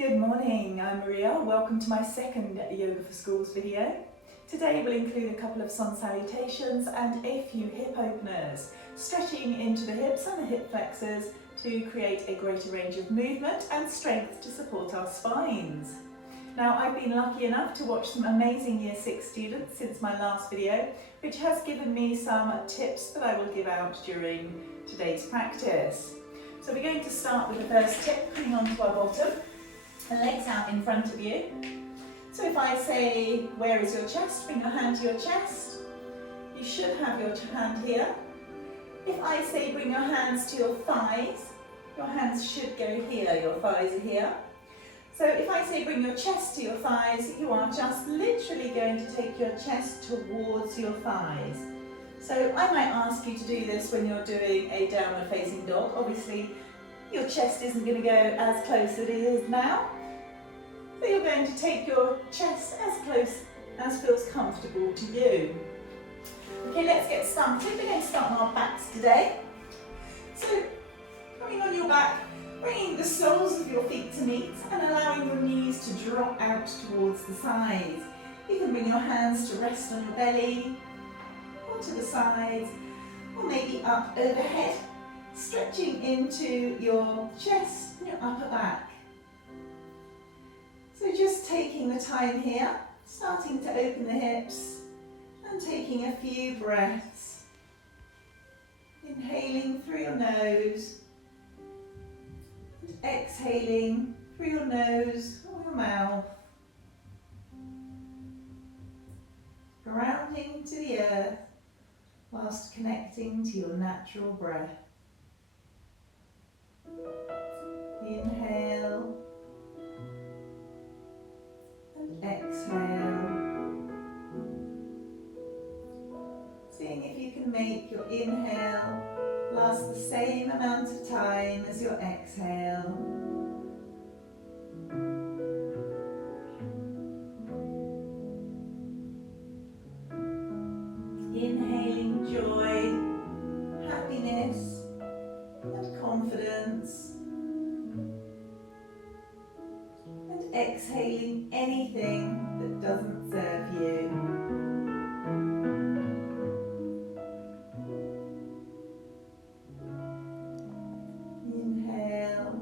Good morning, I'm Maria. Welcome to my second Yoga for Schools video. Today will include a couple of Sun Salutations and a few hip openers, stretching into the hips and the hip flexors to create a greater range of movement and strength to support our spines. Now, I've been lucky enough to watch some amazing Year 6 students since my last video, which has given me some tips that I will give out during today's practice. So we're going to start with the first tip, putting onto our bottom. The legs out in front of you. So if I say, where is your chest? Bring your hand to your chest. You should have your hand here. If I say, bring your hands to your thighs, your hands should go here, your thighs are here. So if I say, bring your chest to your thighs, you are just literally going to take your chest towards your thighs. So I might ask you to do this when you're doing a downward facing dog. Obviously, your chest isn't going to go as close as it is now. So you're going to take your chest as close as feels comfortable to you. Okay, let's get started. We're going to start on our backs today. So, coming on your back, bringing the soles of your feet to meet and allowing your knees to drop out towards the sides. You can bring your hands to rest on your belly, or to the sides, or maybe up overhead, stretching into your chest and your upper back. So just taking the time here, starting to open the hips and taking a few breaths. Inhaling through your nose and exhaling through your nose or your mouth. Grounding to the earth whilst connecting to your natural breath. Inhale. Exhale. Seeing if you can make your inhale last the same amount of time as your exhale. Inhaling joy, happiness, and confidence. Exhaling anything that doesn't serve you. Inhale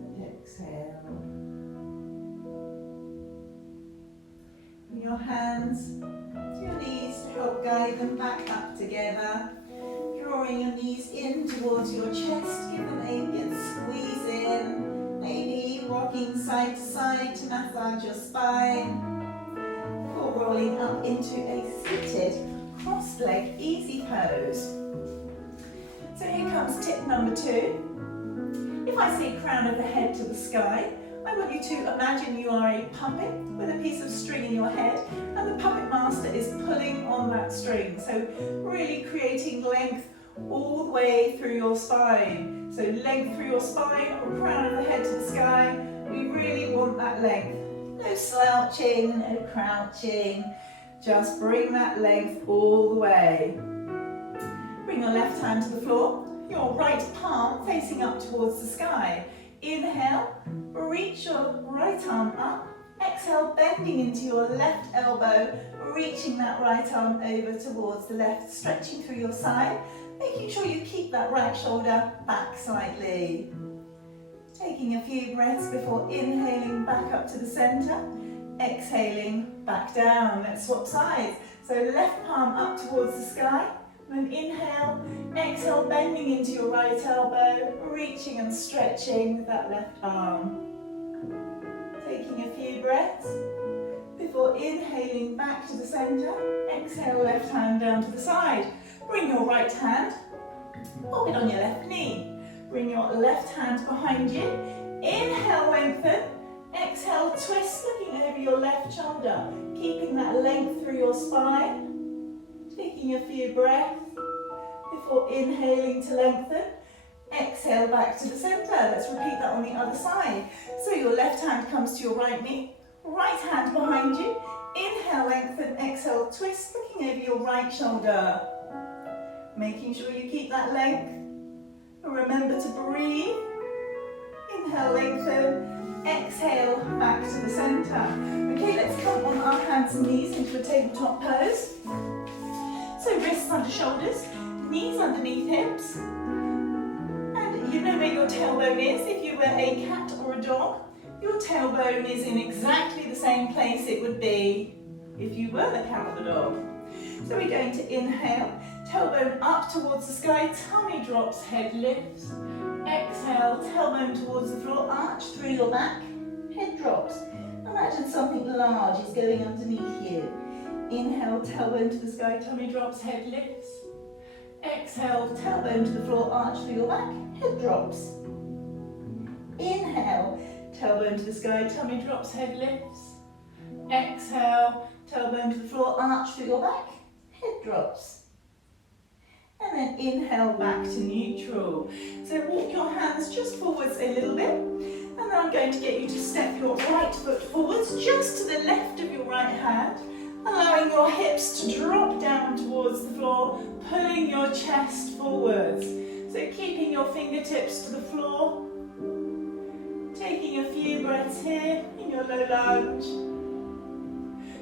and exhale. Bring your hands to your knees to help guide them back up together. Drawing your knees in towards your chest, give them a good squeeze in, maybe rocking side to side to massage your spine, before rolling up into a seated crossed leg easy pose. So here comes tip number 2. If I say crown of the head to the sky, I want you to imagine you are a puppet with a piece of string in your head and the puppet master is pulling on that string. So really creating length all the way through your spine. So length through your spine, or crown of the head to the sky. We really want that length. No slouching, no crouching. Just bring that length all the way. Bring your left hand to the floor. Your right palm facing up towards the sky. Inhale, reach your right arm up. Exhale, bending into your left elbow, reaching that right arm over towards the left, stretching through your side. Making sure you keep that right shoulder back slightly. Taking a few breaths before inhaling back up to the centre. Exhaling back down. Let's swap sides. So left palm up towards the sky. Then inhale, exhale, bending into your right elbow, reaching and stretching that left arm. Taking a few breaths before inhaling back to the centre. Exhale, left hand down to the side. Bring your right hand, pop it on your left knee. Bring your left hand behind you. Inhale, lengthen. Exhale, twist, looking over your left shoulder. Keeping that length through your spine. Taking a few breaths before inhaling to lengthen. Exhale back to the centre. Let's repeat that on the other side. So your left hand comes to your right knee. Right hand behind you. Inhale, lengthen. Exhale, twist, looking over your right shoulder. Making sure you keep that length. And remember to breathe Inhale, lengthen. Exhale, back to the centre. Okay, let's come on our hands and knees into a tabletop pose. So wrists under shoulders, knees underneath hips. And you know where your tailbone is. If you were a cat or a dog, your tailbone is in exactly the same place it would be if you were the cat or the dog. So we're going to inhale, tailbone up towards the sky, tummy drops, head lifts. Exhale, tailbone towards the floor, arch through your back, head drops. Imagine something large is going underneath you. Inhale, tailbone to the sky, tummy drops, head lifts. Exhale, tailbone to the floor, arch through your back, head drops. Inhale, tailbone to the sky, tummy drops, head lifts. Exhale, tailbone to the floor, arch through your back, head drops. And then inhale back to neutral. So walk your hands just forwards a little bit. And then I'm going to get you to step your right foot forwards, just to the left of your right hand, allowing your hips to drop down towards the floor, pulling your chest forwards. So keeping your fingertips to the floor. Taking a few breaths here in your low lunge.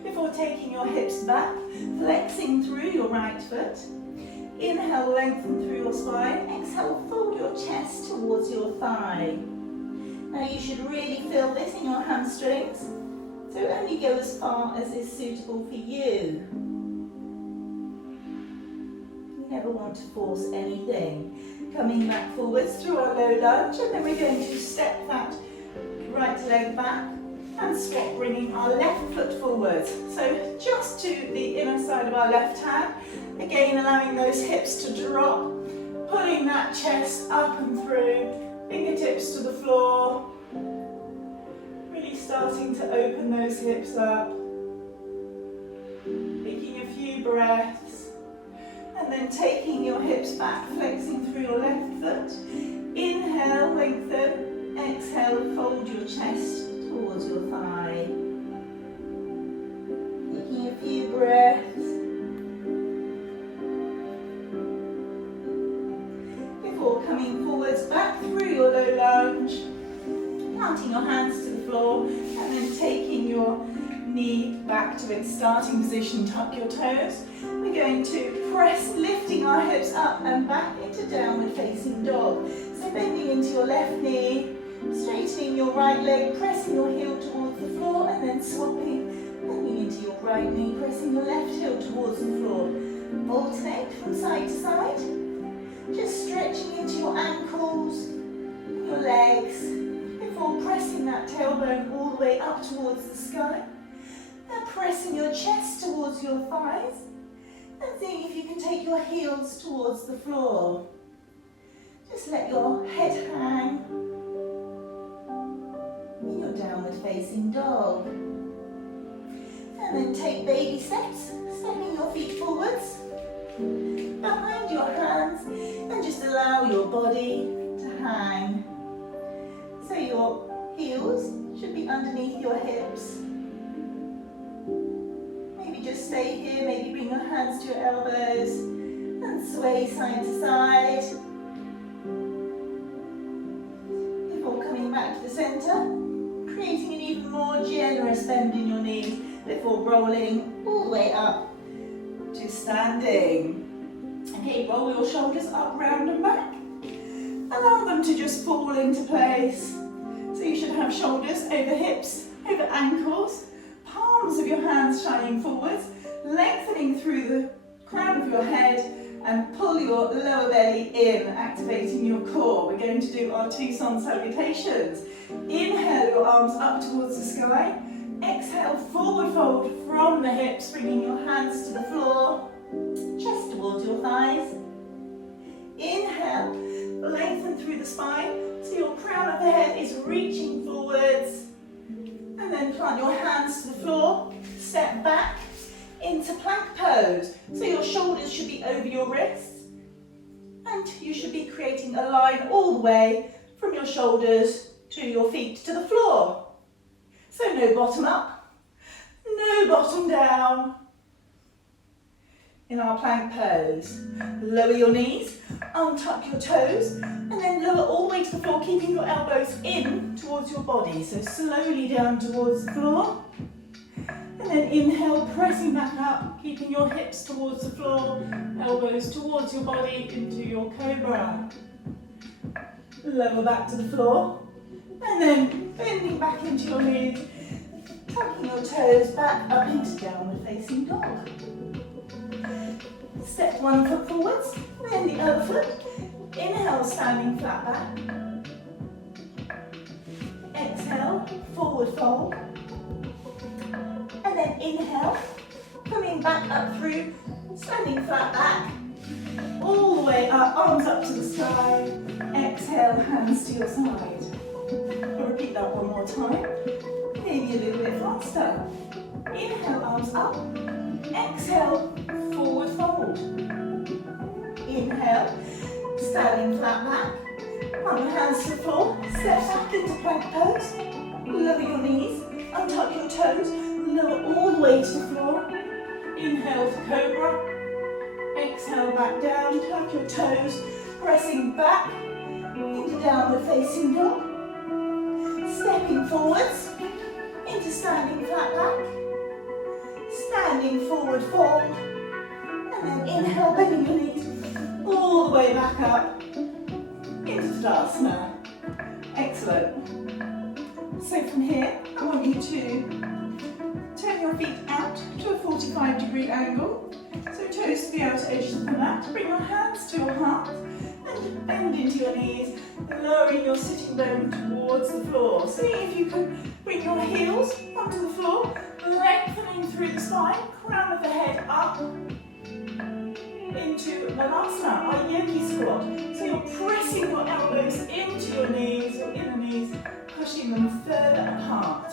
Before taking your hips back, flexing through your right foot. Inhale, lengthen through your spine. Exhale, fold your chest towards your thigh. Now you should really feel this in your hamstrings. So only go as far as is suitable for you. You never want to force anything. Coming back forwards through our low lunge, and then we're going to step that right leg back and swap, bringing our left foot forwards. So just to the inner side of our left hand. Again, allowing those hips to drop, pulling that chest up and through, fingertips to the floor. Really starting to open those hips up. Taking a few breaths. And then taking your hips back, flexing through your left foot. Inhale, lengthen. Exhale, fold your chest towards your thigh. Taking a few breaths. Before coming forwards, back through your low lunge. Planting your hands to the floor and then taking your knee back to its starting position. Tuck your toes. We're going to press, lifting our hips up and back into downward facing dog. So bending into your left knee, straightening your right leg, pressing your heel towards the floor, and then swapping, bending into your right knee, pressing your left heel towards the floor. Alternate from side to side. Just stretching into your ankles and your legs before pressing that tailbone all the way up towards the sky. Now pressing your chest towards your thighs and seeing if you can take your heels towards the floor. Just let your head hang in your downward facing dog. And then take baby steps, stepping your feet forwards, behind your hands, and just allow your body to hang. So your heels should be underneath your hips. Maybe just stay here, maybe bring your hands to your elbows and sway side to side. Before coming back to the centre, creating an even more generous bend in your knees before rolling all the way up to standing. Okay, roll your shoulders up, round and back. Allow them to just fall into place. So you should have shoulders over hips, over ankles, palms of your hands shining forwards, lengthening through the crown of your head, and pull your lower belly in, activating your core. We're going to do our 2 Sun Salutations. Inhale your arms up towards the sky. Exhale, forward fold from the hips, bringing your hands to the floor, chest towards your thighs. Inhale, lengthen through the spine, so your crown of the head is reaching forwards. And then plant your hands to the floor, step back into plank pose. So your shoulders should be over your wrists, and you should be creating a line all the way from your shoulders to your feet to the floor. So no bottom up, no bottom down. in our plank pose. Lower your knees, untuck your toes, and then lower all the way to the floor, keeping your elbows in towards your body. So slowly down towards the floor. And then inhale, pressing back up, keeping your hips towards the floor, elbows towards your body into your cobra. Lower back to the floor. And then bending back into your knees, tucking your toes back up into downward facing dog. Step one foot forwards, then the other foot. Inhale, standing flat back. Exhale, forward fold. And then inhale, coming back up through, standing flat back. All the way up, arms up to the sky. Exhale, hands to your side. I'll repeat that one more time. Maybe a little bit faster. Inhale, arms up. Exhale, forward fold. Inhale, standing flat back. Palm your hands to the floor. Step back into plank pose. Lower your knees, untuck your toes. Lower all the way to the floor. Inhale for cobra. Exhale back down. Tuck your toes. Pressing back into downward facing dog. Stepping forwards into standing flat back. Standing forward fold. And then inhale, bending your knees all the way back up into Tadasana. Excellent. So from here, I want you to turn your feet out to a 45-degree angle. So toes to the outer edges of the mat. Bring your hands to your heart and bend into your knees, lowering your sitting bone towards the floor. See if you can bring your heels onto the floor, lengthening through the spine, crown of the head up into Malasana, our yogi squat. So you're pressing your elbows into your knees, your inner knees, pushing them further apart.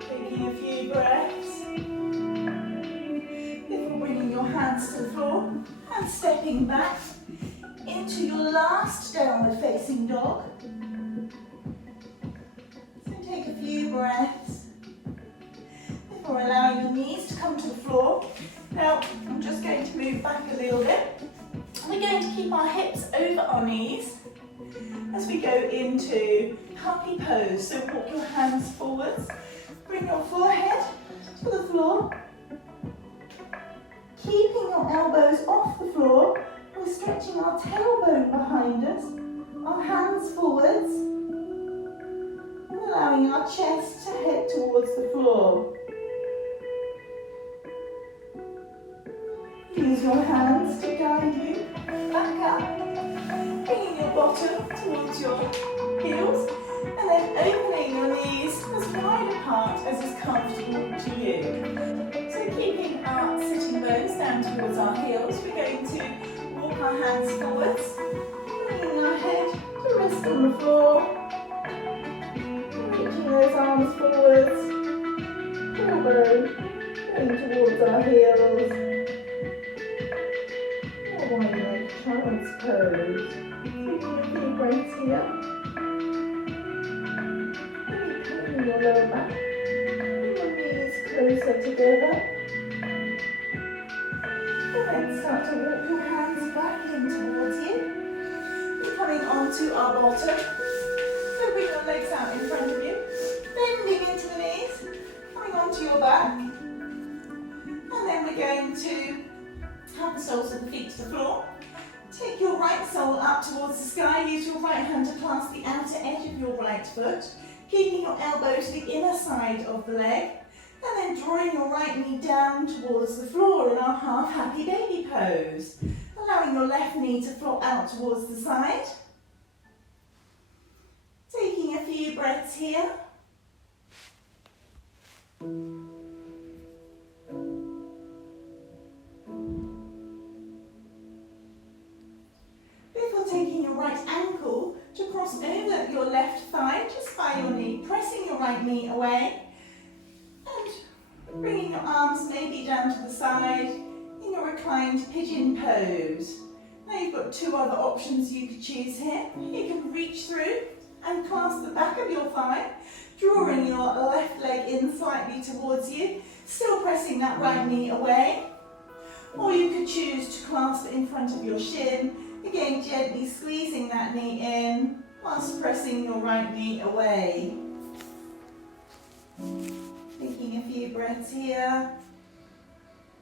Taking a few breaths. Before bringing your hands to the floor and stepping back into your last downward facing dog. So take a few breaths before allowing your knees to come to the floor. Now, I'm just going to move back a little bit. We're going to keep our hips over our knees as we go into happy pose. So walk your hands forwards, bring your forehead to the floor. Keeping your elbows off the floor, we're stretching our tailbone behind us, our hands forwards, and allowing our chest to head towards the floor. Use your hands to guide you back up, bringing your bottom towards your heels, and then opening your knees as wide apart as is comfortable to you. So keeping our sitting bones down towards our heels, we're going to walk our hands forwards, bringing our head to rest on the floor, reaching those arms forwards, elbow going towards our heels. Wide leg child's pose. Taking a few breaths here. Really pulling your lower back. Bring your knees closer together. And then start to walk your hands back in towards you. We're coming onto our bottom. So bring your legs out in front of you. Bending into the knees. Coming onto your back. And then we're going to have the soles of the feet to the floor. Take your right sole up towards the sky. Use your right hand to clasp the outer edge of your right foot, keeping your elbow to the inner side of the leg, and then drawing your right knee down towards the floor in our half happy baby pose. Allowing your left knee to flop out towards the side. Taking a few breaths here. Taking your right ankle to cross over your left thigh, just by your knee, pressing your right knee away, and bringing your arms maybe down to the side in your reclined pigeon pose. Now you've got two other options you could choose here. You can reach through and clasp the back of your thigh, drawing your left leg in slightly towards you, still pressing that right knee away. Or you could choose to clasp it in front of your shin, again gently squeezing that knee in whilst pressing your right knee away. Taking a few breaths here.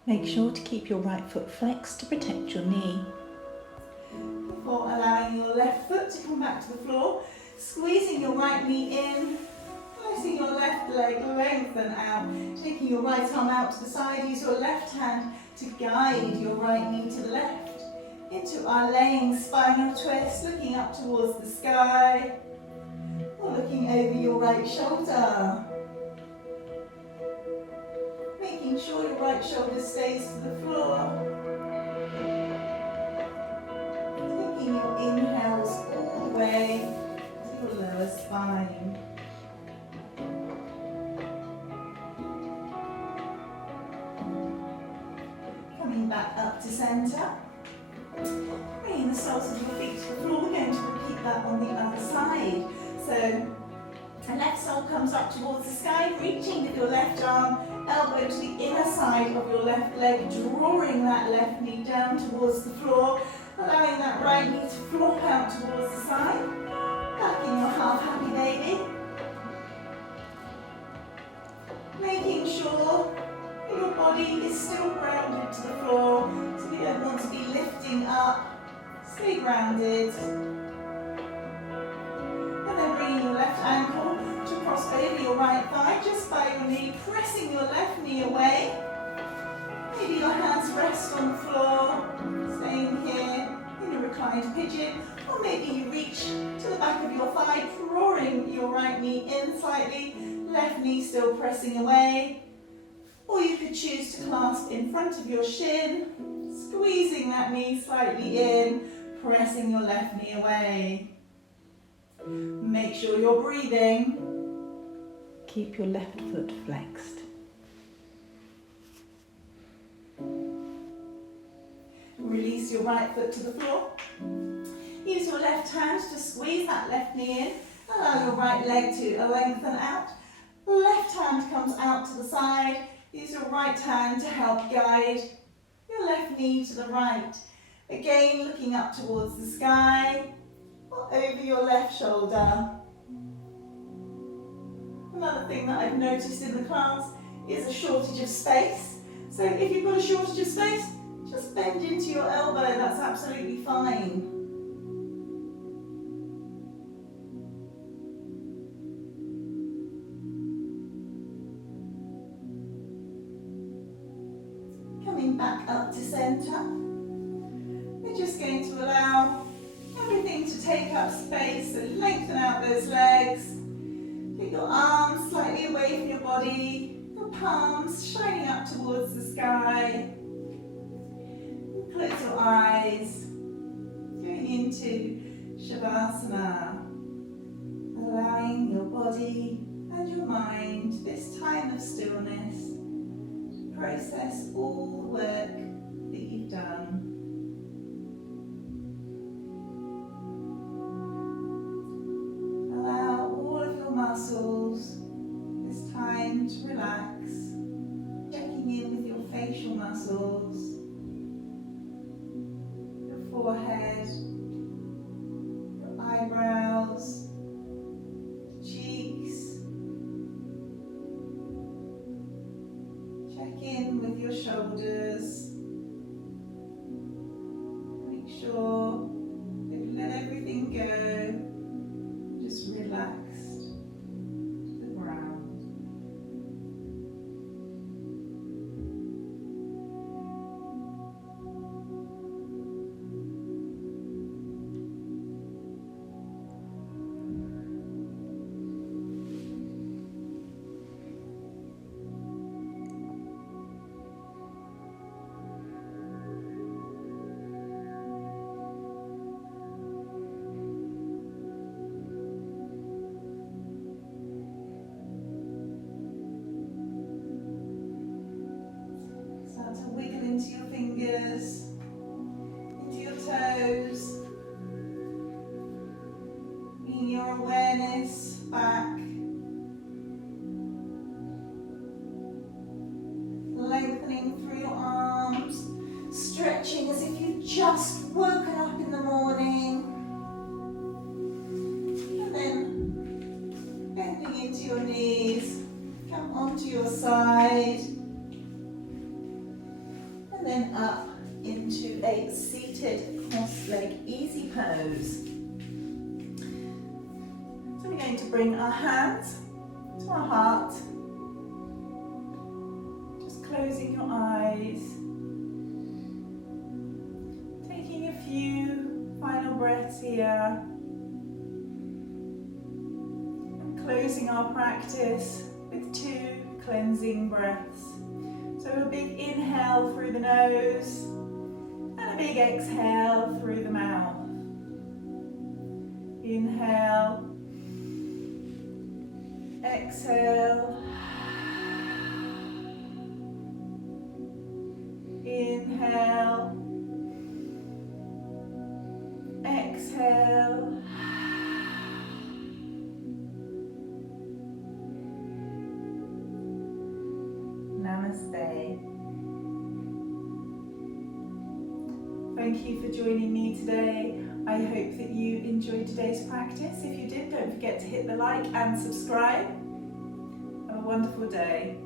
Make sure to keep your right foot flexed to protect your knee. Before allowing your left foot to come back to the floor, squeezing your right knee in, letting your left leg lengthen out, taking your right arm out to the side, use your left hand to guide your right knee to the left, into our laying spinal twist, looking up towards the sky, or looking over your right shoulder. Making sure your right shoulder stays to the floor. Taking your inhales all the way to your lower spine. Coming back up to centre. Bringing the soles of your feet to the floor. We're going to repeat that on the other side. So, the left sole comes up towards the sky, reaching with your left arm, elbow to the inner side of your left leg, drawing that left knee down towards the floor, allowing that right knee to flop out towards the side. Back in your half happy baby. Making sure that your body is still grounded to the floor, so we don't want to be lifting up. Stay grounded. And then bringing your left ankle to cross over your right thigh, just by your knee, pressing your left knee away. Maybe your hands rest on the floor, staying here in a reclined pigeon, or maybe you reach to the back of your thigh, drawing your right knee in slightly, left knee still pressing away. Or you could choose to clasp in front of your shin, squeezing that knee slightly in, pressing your left knee away. Make sure you're breathing. Keep your left foot flexed. Release your right foot to the floor. Use your left hand to squeeze that left knee in. Allow your right leg to lengthen out. Left hand comes out to the side. Use your right hand to help guide your left knee to the right. Again, looking up towards the sky or over your left shoulder. Another thing that I've noticed in the class is a shortage of space. So if you've got a shortage of space, just bend into your elbow, that's absolutely fine. Coming back up to centre. We're just going to allow everything to take up space, so lengthen out those legs. Get your arms slightly away from your body, your palms shining up towards the sky. Close your eyes, going into Shavasana, allowing your body and your mind this time of stillness to process all the work that you've done. Allow all of your muscles this time to relax, checking in with your facial muscles, forehead, your eyebrows, cheeks. Check in with your shoulders. Make sure that you let everything go. Just relaxed to the ground. bring our hands to our heart. Just closing your eyes. Taking a few final breaths here. And closing our practice with 2 cleansing breaths. So a big inhale through the nose and a big exhale through the mouth. Inhale, exhale, inhale, exhale, namaste. Thank you for joining me today. I hope that you enjoyed today's practice. If you did, don't forget to hit the like and subscribe. Have a wonderful day.